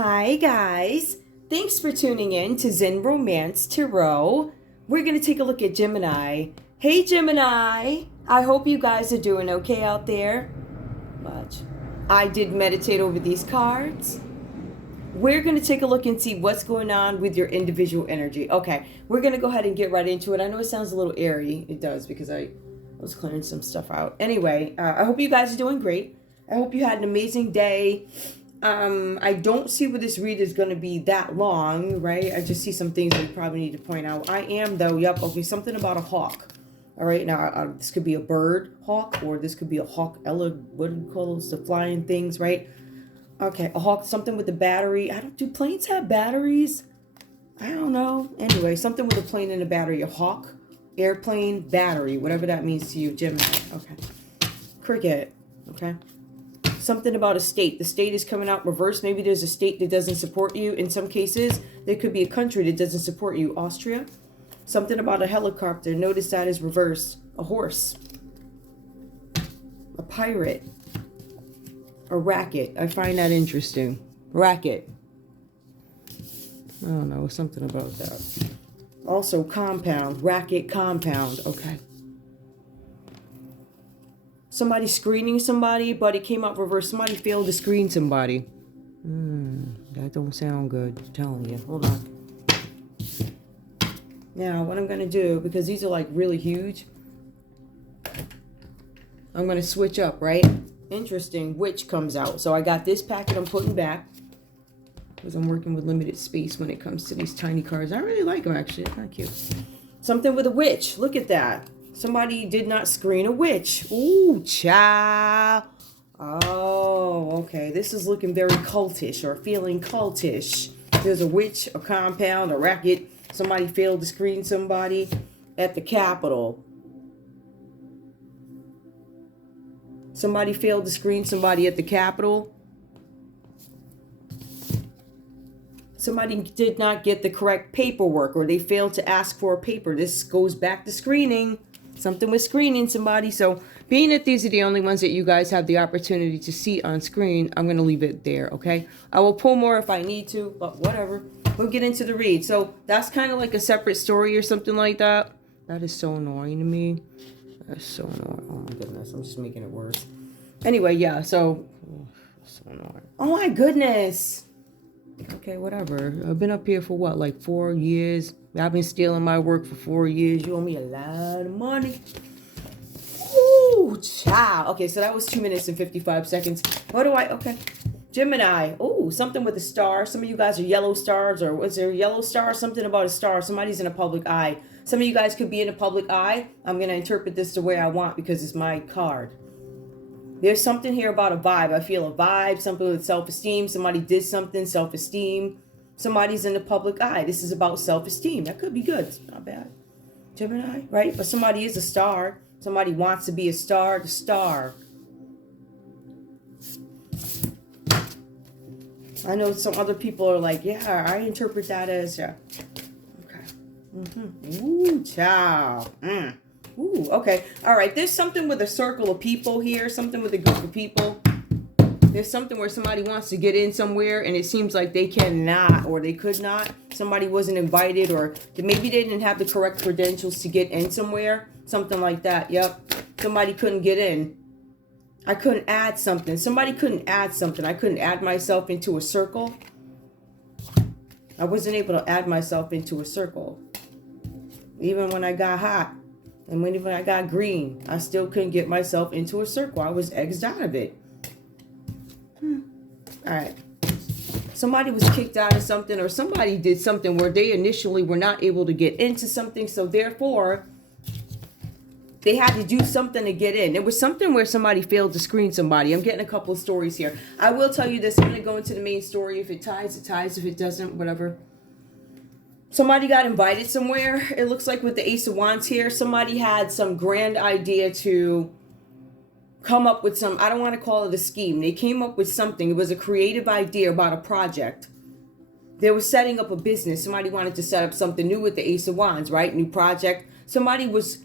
Hi guys, thanks for tuning in to Zen Romance Tarot. We're going to take a look at Gemini. Hey Gemini, I hope you guys are doing okay out there. Watch. I did meditate over these cards. We're going to take a look and see what's going on with your individual energy. Okay, we're going to go ahead and get right into it. I know it sounds a little airy. It does because I was clearing some stuff out. Anyway, I hope you guys are doing great. I hope you had an amazing day. I don't see where this read is going to be that long, right? I just see some things that we probably need to point out. I am, though, yep, okay, something about a hawk. All right, now, this could be a bird hawk, or this could be a hawk, what do you call those, the flying things, right? Okay, a hawk, something with the battery. Do planes have batteries? I don't know. Anyway, something with a plane and a battery. A hawk, airplane, battery, whatever that means to you, Gemini. Okay. Cricket, okay. Something about a state. The state is coming out reversed. Maybe there's a state that doesn't support you. In some cases, there could be a country that doesn't support you. Austria. Something about a helicopter. Notice that is reversed. A horse. A pirate. A racket. I find that interesting. Racket. I don't know. Something about that. Also, compound. Racket, compound. Okay. Somebody screening somebody, but it came out reverse. Somebody failed to screen somebody. That don't sound good. I'm telling you. Hold on. Now, what I'm going to do, because these are like really huge, I'm going to switch up, right? Interesting. Witch comes out. So I got this packet I'm putting back because I'm working with limited space when it comes to these tiny cards. I really like them, actually. They're kind of cute. Something with a witch. Look at that. Somebody did not screen a witch. Ooh, child. Oh, okay. This is looking very cultish or feeling cultish. There's a witch, a compound, a racket. Somebody failed to screen somebody at the Capitol. Somebody failed to screen somebody at the Capitol. Somebody did not get the correct paperwork, or they failed to ask for a paper. This goes back to screening. Something with screening somebody. So being that these are the only ones that you guys have the opportunity to see on screen, I'm going to leave it there, okay? I will pull more if I need to, but whatever. We'll get into the read. So that's kind of like a separate story or something like that. That is so annoying to me. That's so annoying. Oh my goodness. I'm just making it worse. Anyway, yeah. So annoying. Oh my goodness. Okay, whatever. I've been up here for what, like 4 years? I've been stealing my work for 4 years. You owe me a lot of money. Ooh, child. Okay, so that was 2 minutes and 55 seconds. Okay. Gemini. Ooh, something with a star. Some of you guys are yellow stars, or was there a yellow star? Something about a star. Somebody's in a public eye. Some of you guys could be in a public eye. I'm going to interpret this the way I want because it's my card. There's something here about a vibe. I feel a vibe, something with self-esteem. Somebody did something, self-esteem. Somebody's in the public eye. This is about self-esteem. That could be good. It's not bad. Gemini, right? But somebody is a star. Somebody wants to be a star. The star. I know some other people are like, yeah, I interpret that as, yeah. Okay. Ooh, child. Ooh, okay. All right. There's something with a circle of people here. Something with a group of people. There's something where somebody wants to get in somewhere and it seems like they cannot or they could not. Somebody wasn't invited, or maybe they didn't have the correct credentials to get in somewhere. Something like that. Yep. Somebody couldn't get in. I couldn't add something. Somebody couldn't add something. I couldn't add myself into a circle. I wasn't able to add myself into a circle. Even when I got hot. And when I got green, I still couldn't get myself into a circle. I was egged out of it. All right. Somebody was kicked out of something, or somebody did something where they initially were not able to get into something. So therefore, they had to do something to get in. There was something where somebody failed to screen somebody. I'm getting a couple of stories here. I will tell you this. I'm going to go into the main story. If it ties, it ties. If it doesn't, whatever. Somebody got invited somewhere. It looks like with the Ace of Wands here, somebody had some grand idea to come up with some, I don't want to call it a scheme. They came up with something. It was a creative idea about a project. They were setting up a business. Somebody wanted to set up something new with the Ace of Wands, right? New project. Somebody was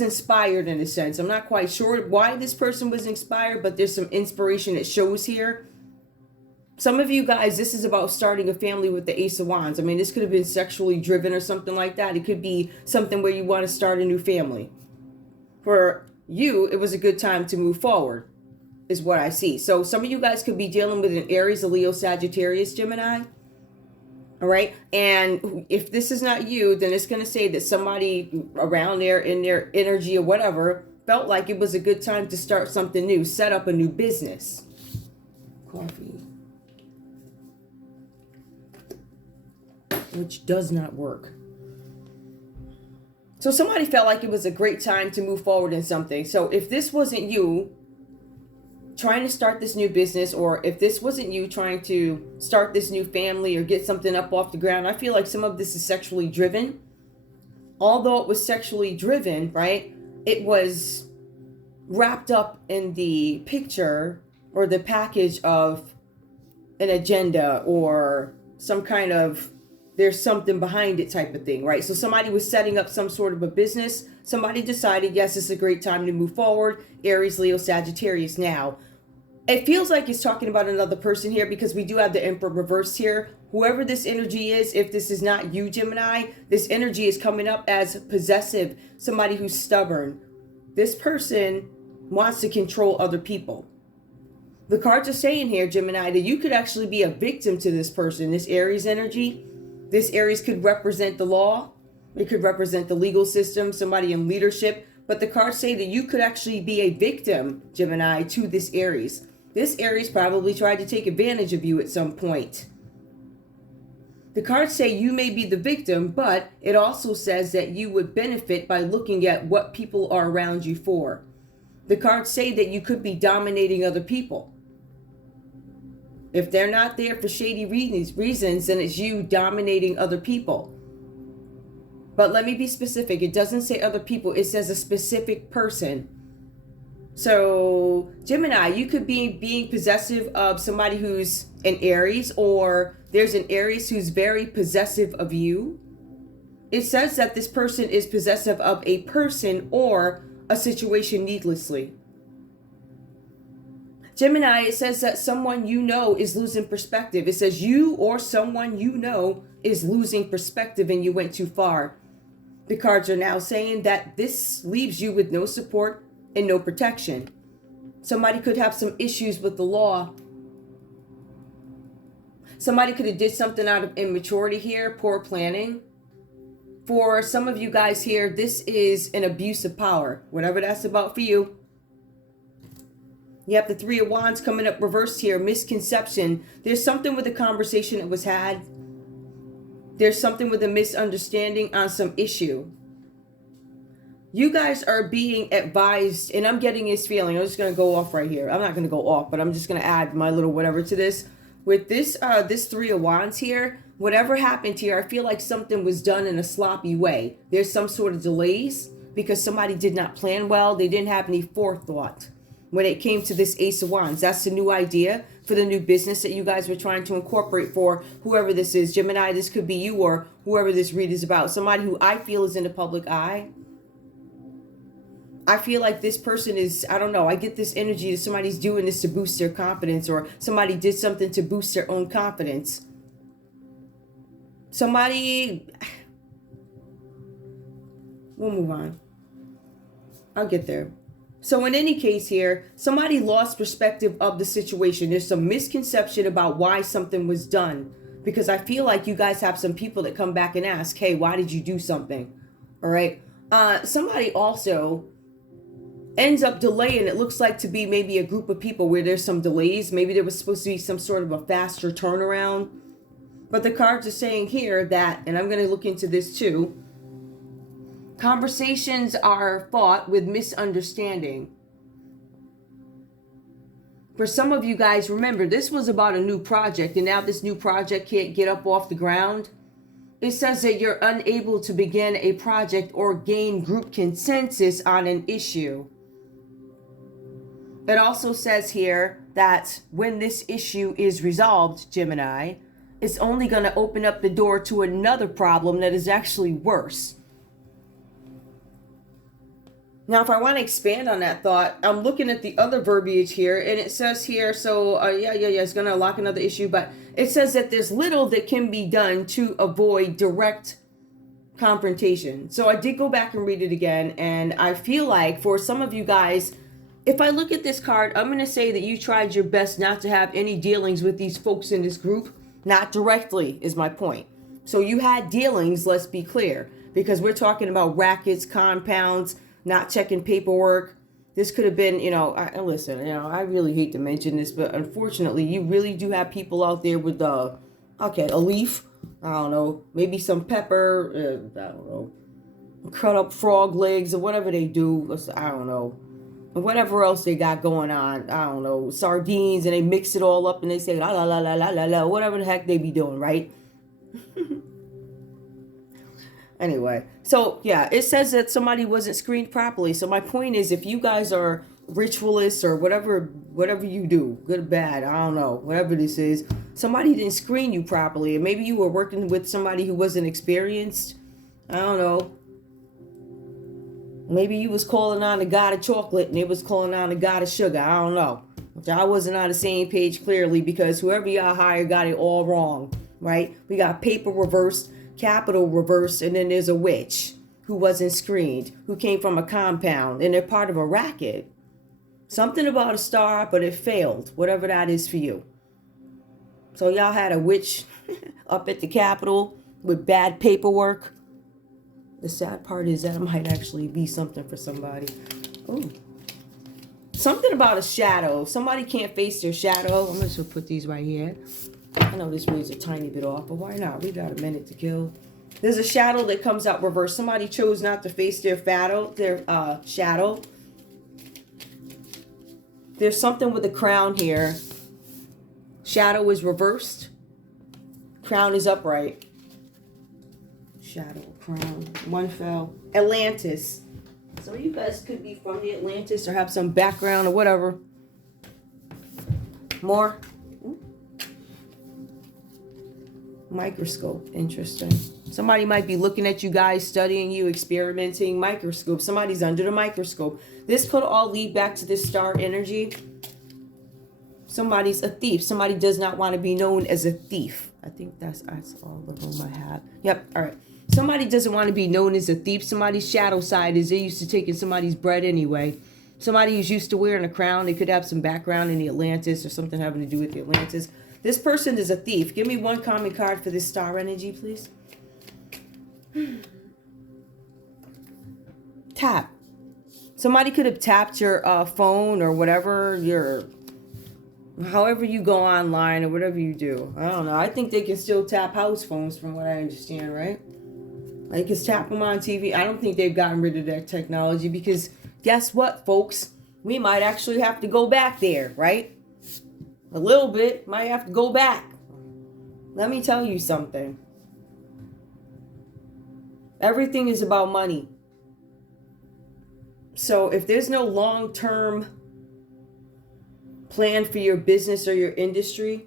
inspired in a sense. I'm not quite sure why this person was inspired, but there's some inspiration that shows here. Some of you guys, this is about starting a family with the Ace of Wands. I mean, this could have been sexually driven or something like that. It could be something where you want to start a new family. For you, it was a good time to move forward, is what I see. So some of you guys could be dealing with an Aries, a Leo, Sagittarius, Gemini. All right. And if this is not you, then it's going to say that somebody around there in their energy or whatever felt like it was a good time to start something new, set up a new business. Coffee. Which does not work. So somebody felt like it was a great time to move forward in something. So if this wasn't you trying to start this new business, or if this wasn't you trying to start this new family or get something up off the ground, I feel like some of this is sexually driven. Although it was sexually driven, right, it was wrapped up in the picture or the package of an agenda or some kind of there's something behind it type of thing, right? So somebody was setting up some sort of a business. Somebody decided, yes, it's a great time to move forward. Aries, Leo, Sagittarius. Now, it feels like it's talking about another person here because we do have the Emperor reversed here. Whoever this energy is, if this is not you, Gemini, this energy is coming up as possessive, somebody who's stubborn. This person wants to control other people. The cards are saying here, Gemini, that you could actually be a victim to this person, this Aries energy. This Aries could represent the law. It could represent the legal system, somebody in leadership. But the cards say that you could actually be a victim, Gemini, to this Aries. This Aries probably tried to take advantage of you at some point. The cards say you may be the victim, but it also says that you would benefit by looking at what people are around you for. The cards say that you could be dominating other people. If they're not there for shady reasons, then it's you dominating other people. But let me be specific. It doesn't say other people. It says a specific person. So, Gemini, you could be being possessive of somebody who's an Aries, or there's an Aries who's very possessive of you. It says that this person is possessive of a person or a situation needlessly. Gemini, it says that someone you know is losing perspective. It says you or someone you know is losing perspective and you went too far. The cards are now saying that this leaves you with no support and no protection. Somebody could have some issues with the law. Somebody could have did something out of immaturity here, poor planning. For some of you guys here, this is an abuse of power, whatever that's about for you. You have the Three of Wands coming up reversed here, misconception. There's something with a conversation that was had. There's something with a misunderstanding on some issue. You guys are being advised, and I'm getting this feeling. I'm just going to go off right here. I'm not going to go off, but I'm just going to add my little whatever to this. With this Three of Wands here, whatever happened here, I feel like something was done in a sloppy way. There's some sort of delays because somebody did not plan well. They didn't have any forethought when it came to this Ace of Wands. That's the new idea for the new business that you guys were trying to incorporate for whoever this is. Gemini, this could be you or whoever this read is about. Somebody who I feel is in the public eye. I feel like this person is, I don't know, I get this energy that somebody's doing this to boost their confidence, or somebody did something to boost their own confidence. Somebody, we'll move on. I'll get there. So in any case here, somebody lost perspective of the situation. There's some misconception about why something was done. Because I feel like you guys have some people that come back and ask, hey, why did you do something? All right. Somebody also ends up delaying. It looks like to be maybe a group of people where there's some delays. Maybe there was supposed to be some sort of a faster turnaround. But the cards are saying here that, and I'm going to look into this too, conversations are fought with misunderstanding. For some of you guys, remember, this was about a new project, and now this new project can't get up off the ground. It says that you're unable to begin a project or gain group consensus on an issue. It also says here that when this issue is resolved, Gemini, it's only going to open up the door to another problem that is actually worse. Now, if I want to expand on that thought, I'm looking at the other verbiage here, and it says here, so yeah, it's going to unlock another issue, but it says that there's little that can be done to avoid direct confrontation. So I did go back and read it again, and I feel like for some of you guys, if I look at this card, I'm going to say that you tried your best not to have any dealings with these folks in this group. Not directly is my point. So you had dealings, let's be clear, because we're talking about rackets, compounds, not checking paperwork. This could have been, listen, I really hate to mention this, but unfortunately, you really do have people out there with, a leaf, I don't know, maybe some pepper, I don't know, cut up frog legs or whatever they do, I don't know, whatever else they got going on, I don't know, sardines, and they mix it all up and they say, la, la, la, la, la, la, la, whatever the heck they be doing, right? Anyway, so yeah, it says that somebody wasn't screened properly. So my point is, if you guys are ritualists or whatever you do, good or bad, I don't know, whatever this is, somebody didn't screen you properly. And maybe you were working with somebody who wasn't experienced. I don't know. Maybe you was calling on the god of chocolate and it was calling on the god of sugar. I don't know. I wasn't on the same page clearly, because whoever y'all hired got it all wrong, right? We got paper reversed, capital reversed, and then there's a witch who wasn't screened, who came from a compound, and they're part of a racket. Something about a star, but it failed, whatever that is for you. So y'all had a witch up at the Capitol with bad paperwork. The sad part is that it might actually be something for somebody. Oh, something about a shadow. Somebody can't face their shadow. I'm just gonna put these right here. I know this reads a tiny bit off, but why not? We got a minute to kill. There's a shadow that comes out reversed. Somebody chose not to face their shadow. There's something with a crown here. Shadow is reversed. Crown is upright. Shadow, crown, one fell. Atlantis. Some of you guys could be from the Atlantis or have some background or whatever. More. Microscope. Interesting. Somebody might be looking at you guys, studying you, experimenting. Microscope. Somebody's under the microscope. This could all lead back to this star energy. Somebody's a thief. Somebody does not want to be known as a thief. I think that's all the room I have. Yep. All right. Somebody doesn't want to be known as a thief. Somebody's shadow side is they're used to taking somebody's bread anyway. Somebody who's used to wearing a crown. They could have some background in the Atlantis or something having to do with the Atlantis. This person is a thief. Give me one common card for this star energy, please. Tap. Somebody could have tapped your phone or whatever, however you go online or whatever you do. I don't know. I think they can still tap house phones from what I understand, right? They can tap them on TV. I don't think they've gotten rid of that technology, because guess what, folks? We might actually have to go back there, right? A little bit. Might have to go back. Let me tell you something. Everything is about money. So if there's no long-term plan for your business or your industry,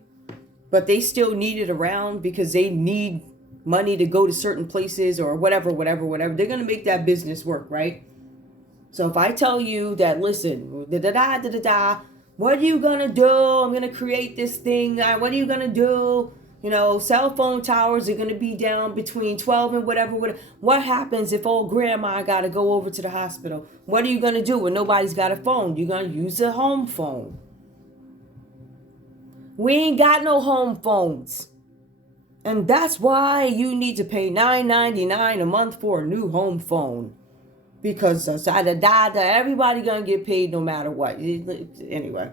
but they still need it around because they need money to go to certain places or whatever, they're going to make that business work, right? So if I tell you that, listen, what are you going to do? I'm going to create this thing. What are you going to do? Cell phone towers are going to be down between 12 and whatever. What happens if old grandma got to go over to the hospital? What are you going to do when nobody's got a phone? You're going to use a home phone. We ain't got no home phones. And that's why you need to pay $9.99 a month for a new home phone. Because everybody going to get paid no matter what. Anyway.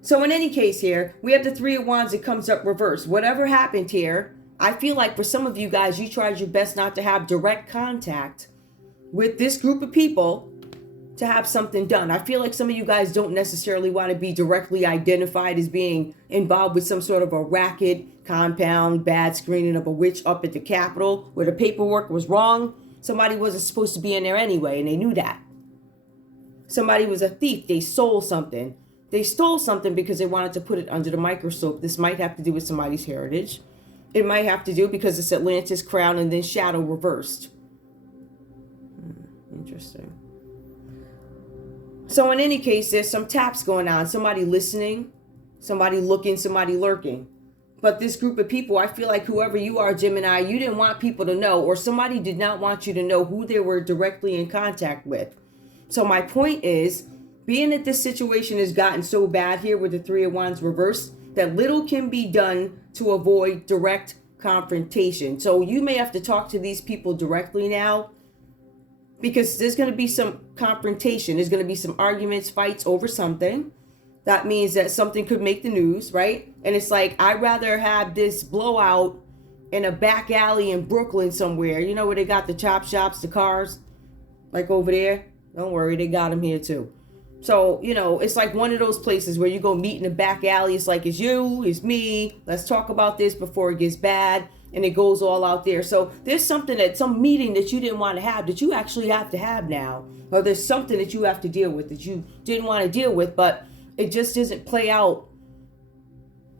So in any case here, we have the Three of Wands that comes up reversed. Whatever happened here, I feel like for some of you guys, you tried your best not to have direct contact with this group of people to have something done. I feel like some of you guys don't necessarily want to be directly identified as being involved with some sort of a racket, compound, bad screening of a witch up at the Capitol where the paperwork was wrong. Somebody wasn't supposed to be in there anyway, and they knew that. Somebody was a thief. They stole something. They stole something because they wanted to put it under the microscope. This might have to do with somebody's heritage. It might have to do because it's Atlantis, crown, and then shadow reversed. Interesting. So in any case, there's some taps going on. Somebody listening, somebody looking, somebody lurking. But this group of people, I feel like whoever you are, Gemini, you didn't want people to know, or somebody did not want you to know who they were directly in contact with. So my point is, being that this situation has gotten so bad here with the Three of Wands reversed, that little can be done to avoid direct confrontation. So you may have to talk to these people directly now, because there's going to be some confrontation. There's going to be some arguments, fights over something. That means that something could make the news, right? And it's like, I'd rather have this blowout in a back alley in Brooklyn somewhere. You know where they got the chop shops, the cars, like over there? Don't worry, they got them here too. So, you know, it's like one of those places where you go meet in the back alley. It's like, it's you, it's me. Let's talk about this before it gets bad. And it goes all out there. So there's something that, some meeting that you didn't want to have, that you actually have to have now. Or there's something that you have to deal with that you didn't want to deal with, but it just doesn't play out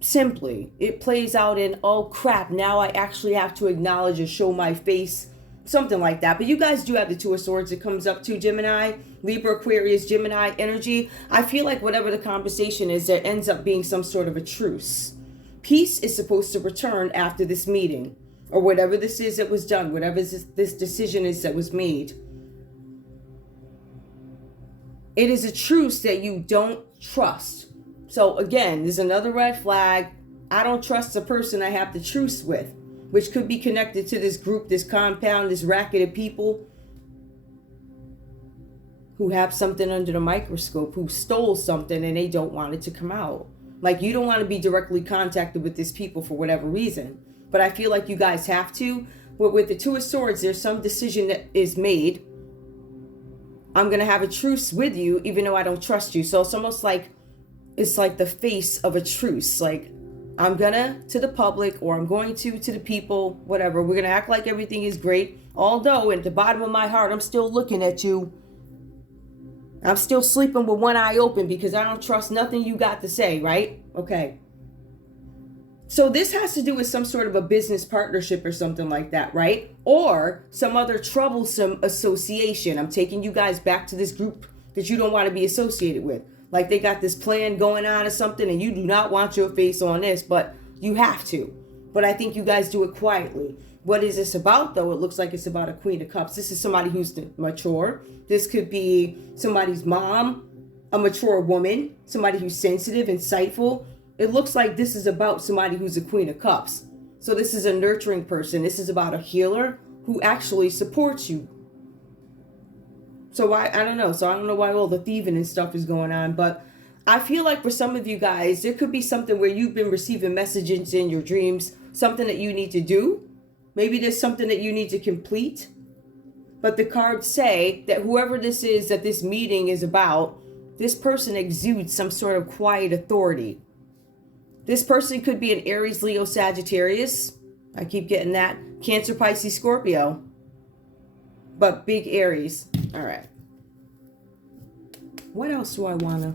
simply. It plays out in, oh crap, now I actually have to acknowledge and show my face. Something like that. But you guys do have the Two of Swords that comes up to Gemini, Libra, Aquarius, Gemini energy. I feel like whatever the conversation is, there ends up being some sort of a truce. Peace is supposed to return after this meeting, or whatever this is that was done, whatever this decision is that was made. It is a truce that you don't trust. So again, there's another red flag. I don't trust the person I have the truce with, which could be connected to this group, this compound, this racket of people who have something under the microscope, who stole something and they don't want it to come out. Like, you don't want to be directly contacted with these people for whatever reason. But I feel like you guys have to. But with the Two of Swords, there's some decision that is made. I'm going to have a truce with you, even though I don't trust you. So it's almost like, it's like the face of a truce. Like, I'm gonna to the public, or I'm going to the people, whatever. We're gonna act like everything is great. Although at the bottom of my heart, I'm still looking at you. I'm still sleeping with one eye open because I don't trust nothing you got to say, right? Okay. So this has to do with some sort of a business partnership or something like that, right? Or some other troublesome association. I'm taking you guys back to this group that you don't want to be associated with. Like they got this plan going on or something and you do not want your face on this, but you have to. But I think you guys do it quietly. What is this about, though? It looks like it's about a Queen of Cups. This is somebody who's mature. This could be somebody's mom, a mature woman, somebody who's sensitive, insightful. It looks like this is about somebody who's a Queen of Cups. So this is a nurturing person. This is about a healer who actually supports you. So I don't know. So I don't know why all the thieving and stuff is going on. But I feel like for some of you guys, there could be something where you've been receiving messages in your dreams, something that you need to do. Maybe there's something that you need to complete. But the cards say that whoever this is that this meeting is about, this person exudes some sort of quiet authority. This person could be an Aries, Leo, Sagittarius. I keep getting that. Cancer, Pisces, Scorpio. But big Aries. All right. What else do I want to?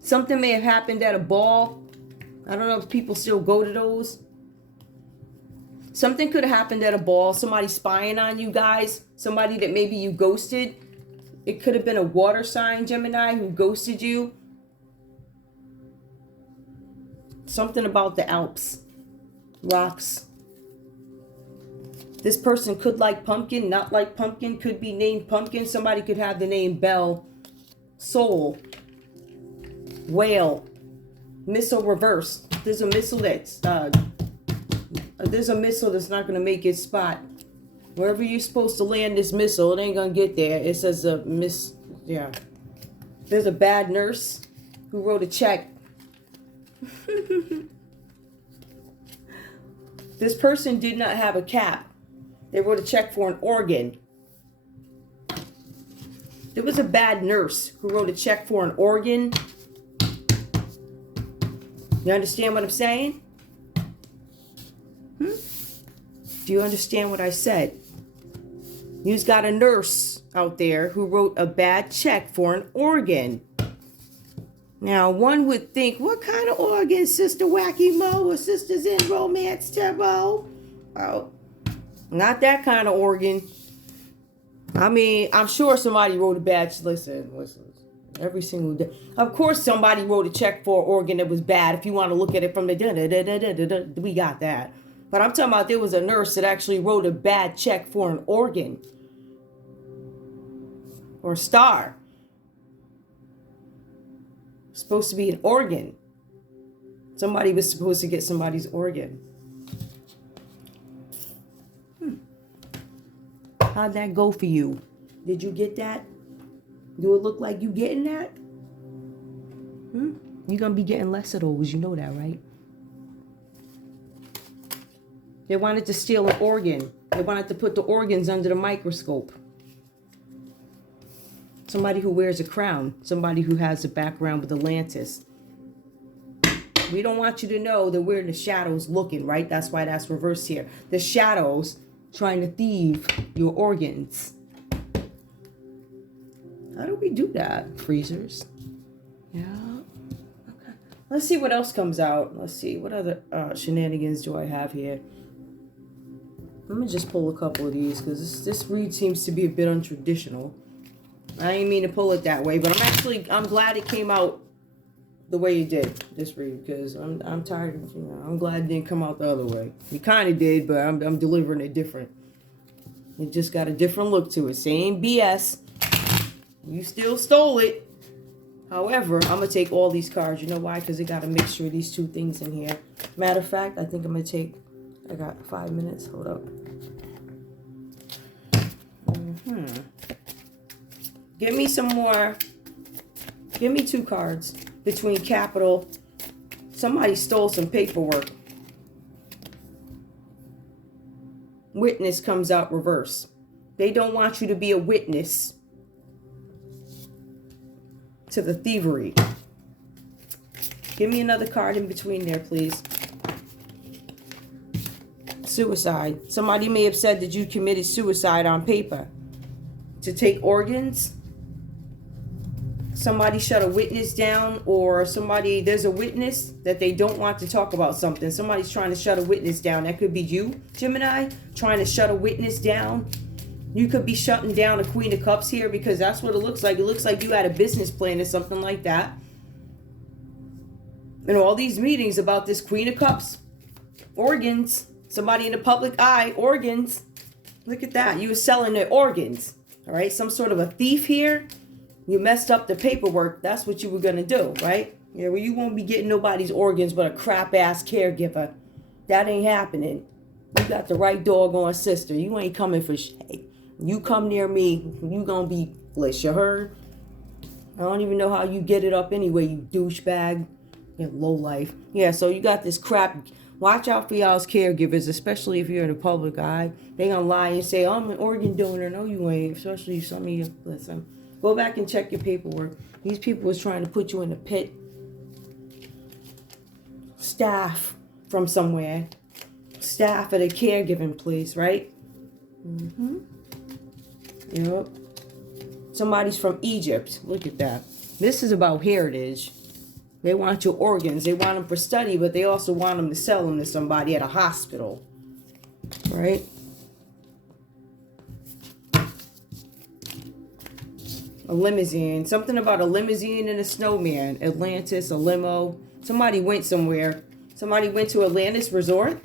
Something may have happened at a ball. I don't know if people still go to those. Something could have happened at a ball. Somebody spying on you guys. Somebody that maybe you ghosted. It could have been a water sign, Gemini, who ghosted you. Something about the Alps. Rocks. This person could like pumpkin, not like pumpkin. Could be named Pumpkin. Somebody could have the name Bell. Soul. Whale. Missile reversed. There's a missile that's... there's a missile that's not going to make its spot. Wherever you're supposed to land this missile, it ain't going to get there. It says a miss. Yeah. There's a bad nurse who wrote a check. This person did not have a cap. They wrote a check for an organ. There was a bad nurse who wrote a check for an organ. You understand what I'm saying? Do you understand what I said? You've got a nurse out there who wrote a bad check for an organ. Now, one would think, what kind of organ, Sister Wacky Mo or Sisters in Romance Tarot? Oh, not that kind of organ. I mean, I'm sure somebody wrote a bad, listen, every single day. Of course somebody wrote a check for an organ that was bad. If you want to look at it from the we got that. But I'm talking about there was a nurse that actually wrote a bad check for an organ. Or a star. Supposed to be an organ. Somebody was supposed to get somebody's organ. How'd that go for you? Did you get that? Do it look like you getting that? You're going to be getting less of those. You know that, right? They wanted to steal an organ. They wanted to put the organs under the microscope. Somebody who wears a crown. Somebody who has a background with Atlantis. We don't want you to know that we're in the shadows looking, right? That's why that's reversed here. The shadows trying to thieve your organs. How do we do that, freezers? Yeah. Okay. Let's see what else comes out. Let's see. What other shenanigans do I have here? Let me just pull a couple of these because this read seems to be a bit untraditional. I didn't mean to pull it that way, but I'm glad it came out the way it did, this read, because I'm tired of, I'm glad it didn't come out the other way. It kind of did, but I'm delivering it different. It just got a different look to it. Same BS. You still stole it. However, I'm going to take all these cards. You know why? Because it got a mixture of these two things in here. Matter of fact, I think I'm going to take, I got 5 minutes. Hold up. Give me some more. Give me 2 cards between capital. Somebody stole some paperwork. Witness comes out reverse. They don't want you to be a witness to the thievery. Give me another card in between there, please. Suicide. Somebody may have said that you committed suicide on paper. To take organs. Somebody shut a witness down, or there's a witness that they don't want to talk about something. Somebody's trying to shut a witness down. That could be you, Gemini, trying to shut a witness down. You could be shutting down a Queen of Cups here because that's what it looks like. It looks like you had a business plan or something like that. And all these meetings about this Queen of Cups, organs, somebody in the public eye, organs. Look at that. You were selling their organs. All right. Some sort of a thief here. You messed up the paperwork. That's what you were going to do, right? Yeah, well, you won't be getting nobody's organs but a crap-ass caregiver. That ain't happening. You got the right doggone sister. You ain't coming for shit. You come near me, you going to be bliss. You heard? I don't even know how you get it up anyway, you douchebag. You low life. Yeah, so you got this crap. Watch out for y'all's caregivers, especially if you're in the public eye. They going to lie and say, oh, I'm an organ donor. No, you ain't. Especially some of you. Listen. Go back and check your paperwork. These people was trying to put you in the pit. Staff from somewhere. Staff at a caregiving place, right? Yep. Somebody's from Egypt. Look at that. This is about heritage. They want your organs. They want them for study, but they also want them to sell them to somebody at a hospital. Right? A limousine. Something about a limousine and a snowman. Atlantis, a limo. Somebody went somewhere. Somebody went to Atlantis Resort.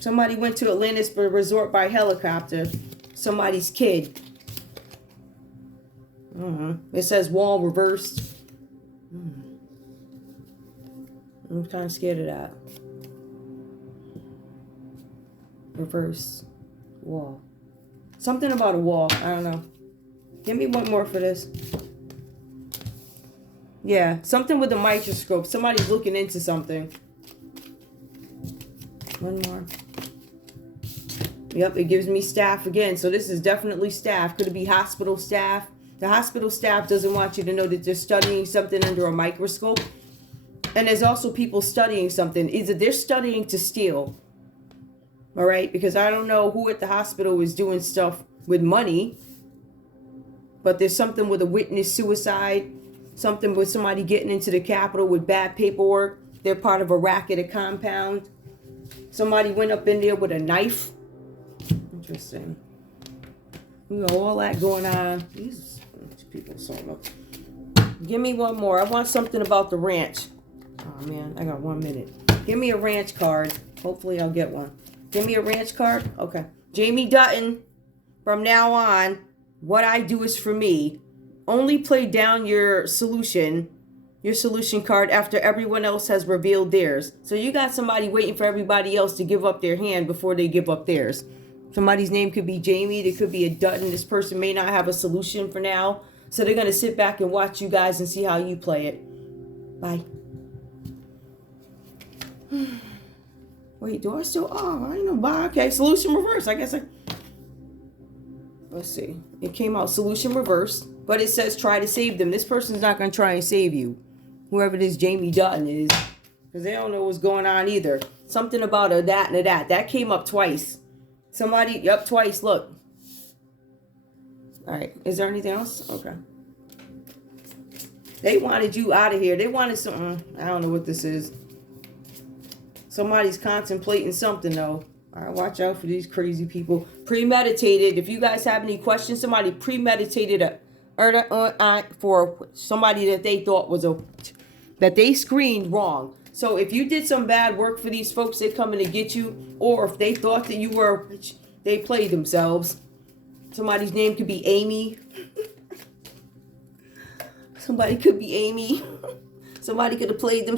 Somebody went to Atlantis Resort by helicopter. Somebody's kid. It says wall reversed. I'm kind of scared of that. Reverse wall. Something about a wall. I don't know. Give me one more for this. Yeah, something with a microscope. Somebody's looking into something. One more. Yep, it gives me staff again. So this is definitely staff. Could it be hospital staff? The hospital staff doesn't want you to know that they're studying something under a microscope. And there's also people studying something. Either they're studying to steal. All right, because I don't know who at the hospital is doing stuff with money, but there's something with a witness suicide, something with somebody getting into the Capitol with bad paperwork. They're part of a racket, a compound. Somebody went up in there with a knife. Interesting. You know, all that going on. These people so much. Give me one more. I want something about the ranch. Oh, man. I got 1 minute. Give me a ranch card. Hopefully I'll get one. Give me a ranch card. Okay. Jamie Dutton. From now on, what I do is for me. Only play down your solution card after everyone else has revealed theirs. So you got somebody waiting for everybody else to give up their hand before they give up theirs. Somebody's name could be Jamie. There could be a Dutton. This person may not have a solution for now. So they're going to sit back and watch you guys and see how you play it. Bye. Wait, do I still? Oh, I know. Bye. Okay, solution reverse. I guess let's see. It came out solution reverse, but it says try to save them. This person's not going to try and save you. Whoever this Jamie Dutton is. Because they don't know what's going on either. Something about a that and a that. That came up twice. Somebody, yep, twice. Look. All right. Is there anything else? Okay. They wanted you out of here. They wanted something. I don't know what this is. Somebody's contemplating something, though. All right, watch out for these crazy people. Premeditated. If you guys have any questions, somebody premeditated for somebody that they thought was that they screened wrong. So if you did some bad work for these folks, they're coming to get you. Or if they thought that you were, they played themselves. Somebody's name could be Amy. Somebody could be Amy. Somebody could have played themselves.